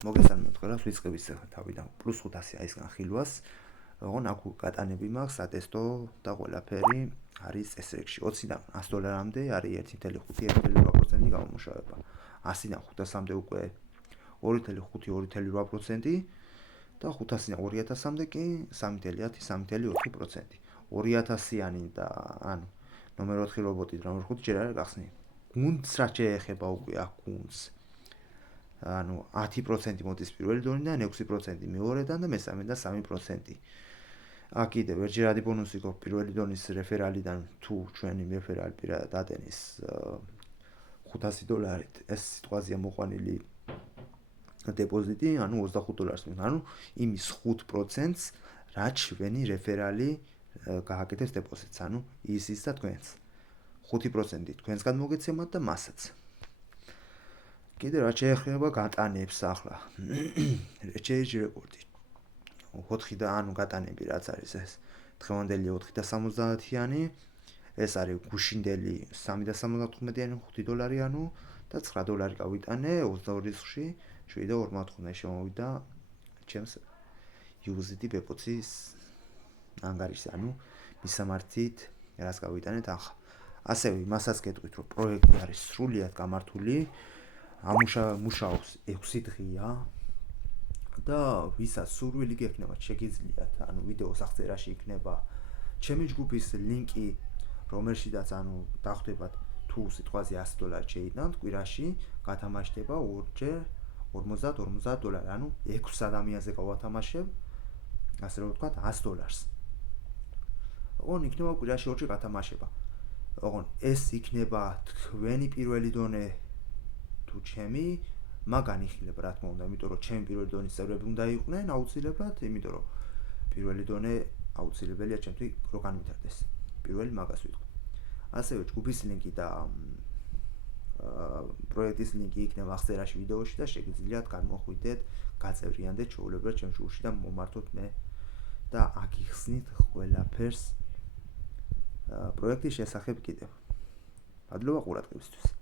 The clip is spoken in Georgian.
მოგესალმებით ყველას, ვიწყების თავიდან +500 აისგან ხილვას. ოღონ აქ გატანები მაქვს, სატესტო და ყველაფერი არის წესრიგში. 20-დან $100-მდე არის 1.5-1.8% გამომუშავება. 100-დან 500-მდე უკვე 2.5-2.8% და 500-დან 2000-მდე კი 3.10-3.4%. 2000-იანი და ანუ ნომერ 4 რობოტი და ნომერ 5 ჯერ არ გახსნი. გუნდს რა შეეხება უკვე აქ გუნდს. ანუ 10% მოდის პირველი დონიდან, 6% მეორედან და მესამე და 3%. აქ კიდევ ერთჯერადი ბონუსი გვაქვს პირველი დონის რეფერალიდან, თუ ჩვენი რეფერალი პირადად ატენის $500, ეს სიტყვაზეა მოყვანილი დეპოზიტი, ანუ $25 მინდა, ანუ იმის 5%-ს, რაც ჩვენი რეფერალი გააკეთებს დეპოზიტს, ანუ ისიც და თქვენს. 5% თქვენსგან მოგეცემათ და მასაც. კიდევ რა შეეხება გატანებს ახლა. change record-ი. 4 და ანუ გატანები რაც არის ეს. დღევანდელი 4 და 70-იანი, ეს არის გუშინდელი 3.75-იანი $5 ანუ და $9 გავიტანე 22 რიცხვში 7.45 შემოვიდა ჩემს USD ბეპოცის ანგარიშზე, ანუ მისამართით რას გავიტანეთ ახლა. ასევე იმასაც გეტყვით, რომ პროექტი არის სრულიად გამართული. მუშაობს 6 დღეა და ვისაც სურვილი გექნებათ შეგიძლიათ, ანუ ვიდეოს აღწერაში იქნება ჩემი ჯგუფის ლინკი, რომელშიდაც ანუ დახვდებათ თუ სიტყვაზე $100 შეიტანთ კვირაში, გათამაშდება 2-ჯერ $50, ანუ 6 ადამიანზე გავათამაშებ, ასე რომ ვთქვათ $100. ოღონ იქნება კვირაში 2-ჯერ გათამაშება. ოღონ ეს იქნება თქვენი პირველი დონე თუ ჩემი მაგან იხილება რა თქმა უნდა, იმიტომ რომ ჩემი პირველი დონის წევრები უნდა იყვნენ აუცილებლად, იმიტომ რომ პირველი დონე აუცილებელია ჩემთვის რომ განვითარდეს. პირველი მაგას ვიტყვი. ასევე ჯგუფის ლინკი და პროექტის ლინკი იქნება აღწერაში ვიდეოში და შეგიძლიათ გამოხვიდეთ, გაწევრიანდეთ ჩვეულებრივად ჩემ ჯგუფში და მომართოთ მე და აგიხსნით ყველაფერს პროექტის შესახებ კიდევ. მადლობა ყურადღებისთვის.